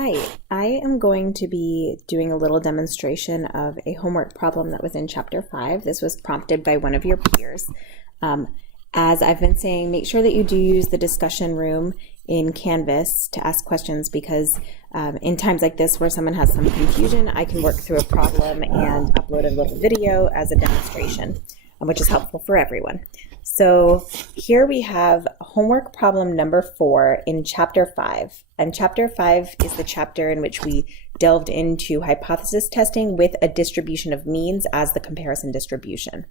Hi, I am going to be doing a little demonstration of a homework problem that was in Chapter 5. This was prompted by one of your peers. As I've been saying, make sure that you do use the discussion room in Canvas to ask questions because in times like this where someone has some confusion, I can work through a problem and upload a little video as a demonstration, which is helpful for everyone. So here we have homework problem number 4 in Chapter 5. And Chapter 5 is the chapter in which we delved into hypothesis testing with a distribution of means as the comparison distribution.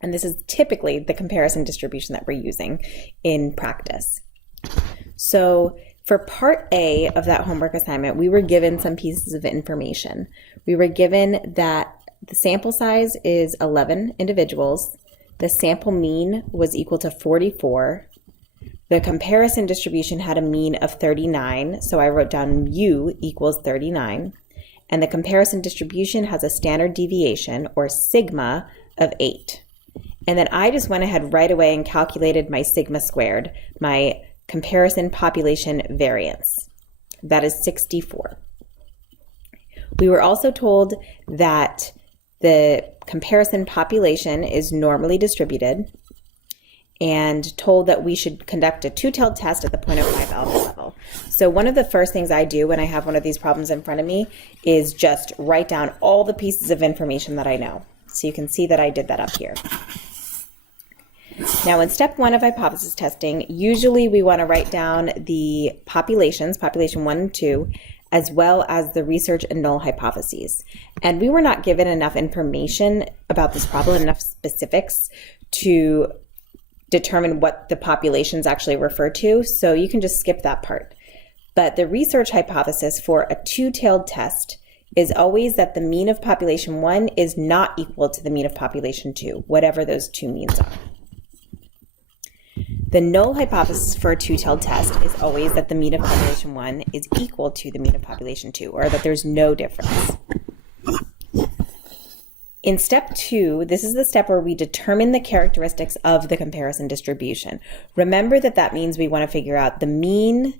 And this is typically the comparison distribution that we're using in practice. So for part A of that homework assignment, we were given some pieces of information. We were given that the sample size is 11 individuals. The sample mean was equal to 44. The comparison distribution had a mean of 39, so I wrote down mu equals 39. And the comparison distribution has a standard deviation, or sigma, of 8. And then I just went ahead right away and calculated my sigma squared, my comparison population variance. That is 64. We were also told that the comparison population is normally distributed and told that we should conduct a two-tailed test at the 0.05 alpha level. So one of the first things I do when I have one of these problems in front of me is just write down all the pieces of information that I know. So you can see that I did that up here. Now in step 1 of hypothesis testing, usually we want to write down the populations, population 1 and 2, as well as the research and null hypotheses. And we were not given enough information about this problem, enough specifics to determine what the populations actually refer to, so you can just skip that part. But the research hypothesis for a two-tailed test is always that the mean of population 1 is not equal to the mean of population 2, whatever those two means are. The null hypothesis for a two-tailed test is always that the mean of population 1 is equal to the mean of population 2, or that there's no difference. In step 2, this is the step where we determine the characteristics of the comparison distribution. Remember that that means we want to figure out the mean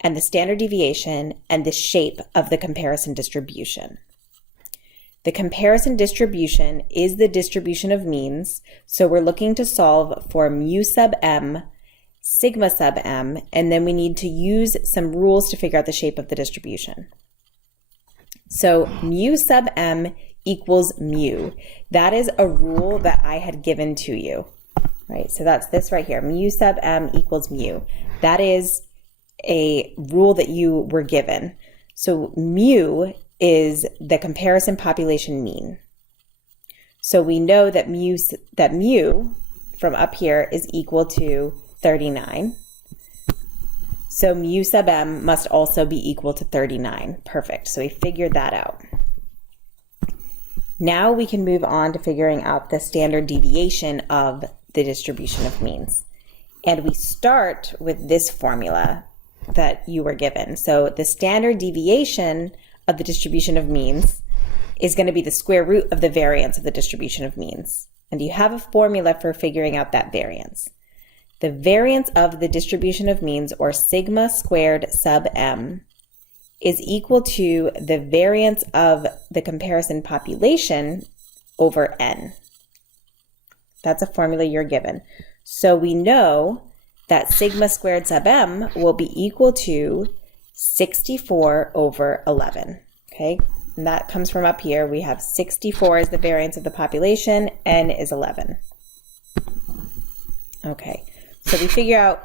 and the standard deviation and the shape of the comparison distribution. The comparison distribution is the distribution of means, so we're looking to solve for mu sub m, sigma sub m, and then we need to use some rules to figure out the shape of the distribution. So mu sub m equals mu. That is a rule that I had given to you, right? So that's this right here, mu sub m equals mu. That is a rule that you were given. So mu is the comparison population mean. So we know that mu from up here is equal to 39. So mu sub m must also be equal to 39. Perfect. So we figured that out. Now we can move on to figuring out the standard deviation of the distribution of means. And we start with this formula that you were given. So the standard deviation of the distribution of means is going to be the square root of the variance of the distribution of means. And you have a formula for figuring out that variance. The variance of the distribution of means, or sigma squared sub m, is equal to the variance of the comparison population over n. That's a formula you're given. So we know that sigma squared sub m will be equal to 64 over 11, okay? And that comes from up here. We have 64 as the variance of the population, n is 11. Okay, so we figure out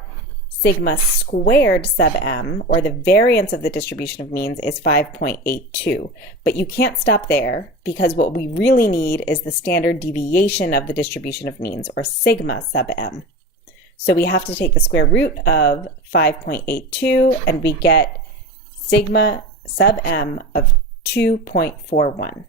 sigma squared sub m, or the variance of the distribution of means, is 5.82. But you can't stop there, because what we really need is the standard deviation of the distribution of means, or sigma sub m. So we have to take the square root of 5.82, and we get sigma sub m of 2.41.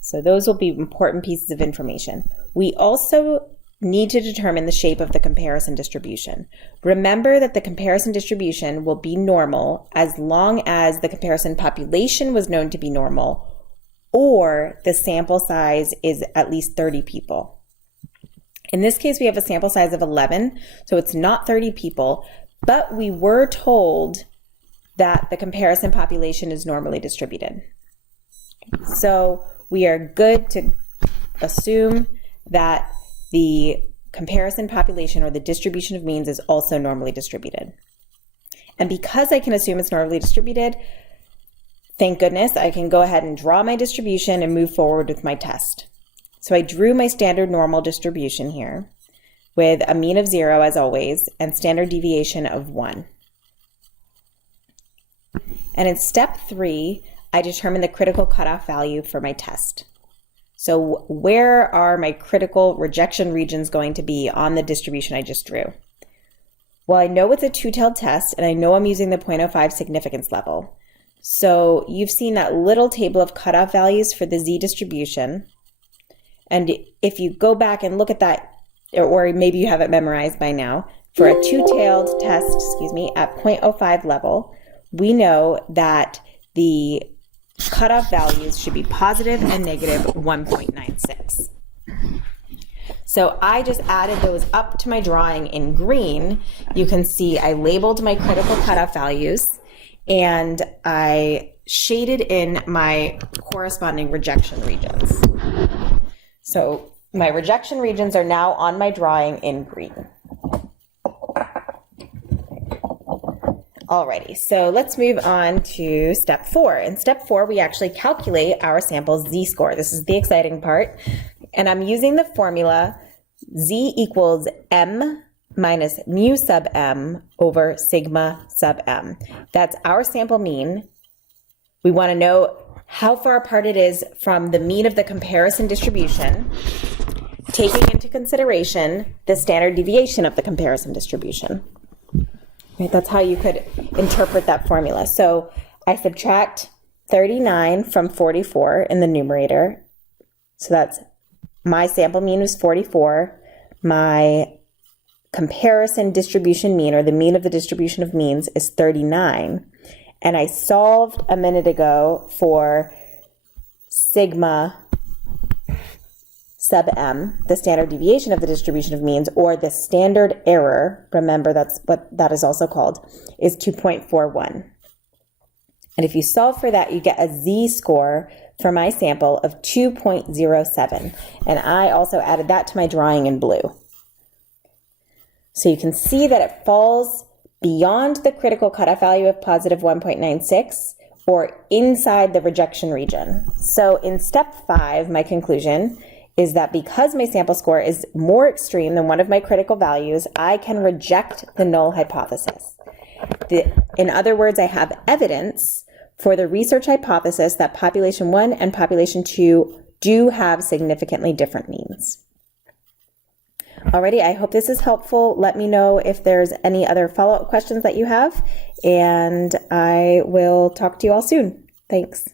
So those will be important pieces of information. We also need to determine the shape of the comparison distribution. Remember that the comparison distribution will be normal as long as the comparison population was known to be normal, or the sample size is at least 30 people. In this case, we have a sample size of 11, so it's not 30 people, but we were told that the comparison population is normally distributed. So we are good to assume that the comparison population or the distribution of means is also normally distributed. And because I can assume it's normally distributed, thank goodness, I can go ahead and draw my distribution and move forward with my test. So I drew my standard normal distribution here with a mean of 0 as always and standard deviation of 1. And in step 3, I determine the critical cutoff value for my test. So where are my critical rejection regions going to be on the distribution I just drew? Well, I know it's a two-tailed test, and I know I'm using the 0.05 significance level. So you've seen that little table of cutoff values for the Z distribution. And if you go back and look at that, or maybe you have it memorized by now, for a two-tailed test, at 0.05 level, we know that the cutoff values should be positive and negative 1.96. So I just added those up to my drawing in green. You can see I labeled my critical cutoff values and I shaded in my corresponding rejection regions. So my rejection regions are now on my drawing in green. Alrighty, so let's move on to step 4. In step 4, we actually calculate our sample's Z-score. This is the exciting part. And I'm using the formula Z equals M minus mu sub M over sigma sub M. That's our sample mean. We want to know how far apart it is from the mean of the comparison distribution, taking into consideration the standard deviation of the comparison distribution. Right, that's how you could interpret that formula. So I subtract 39 from 44 in the numerator. So that's my sample mean was 44. My comparison distribution mean, or the mean of the distribution of means, is 39. And I solved a minute ago for sigma sub M, the standard deviation of the distribution of means, or the standard error, remember that's what that is also called, is 2.41. And if you solve for that, you get a Z-score for my sample of 2.07. And I also added that to my drawing in blue. So you can see that it falls beyond the critical cutoff value of positive 1.96 or inside the rejection region. So in step 5, my conclusion is that because my sample score is more extreme than one of my critical values, I can reject the null hypothesis. In other words, I have evidence for the research hypothesis that population 1 and population 2 do have significantly different means. Alrighty, I hope this is helpful. Let me know if there's any other follow-up questions that you have, and I will talk to you all soon. Thanks.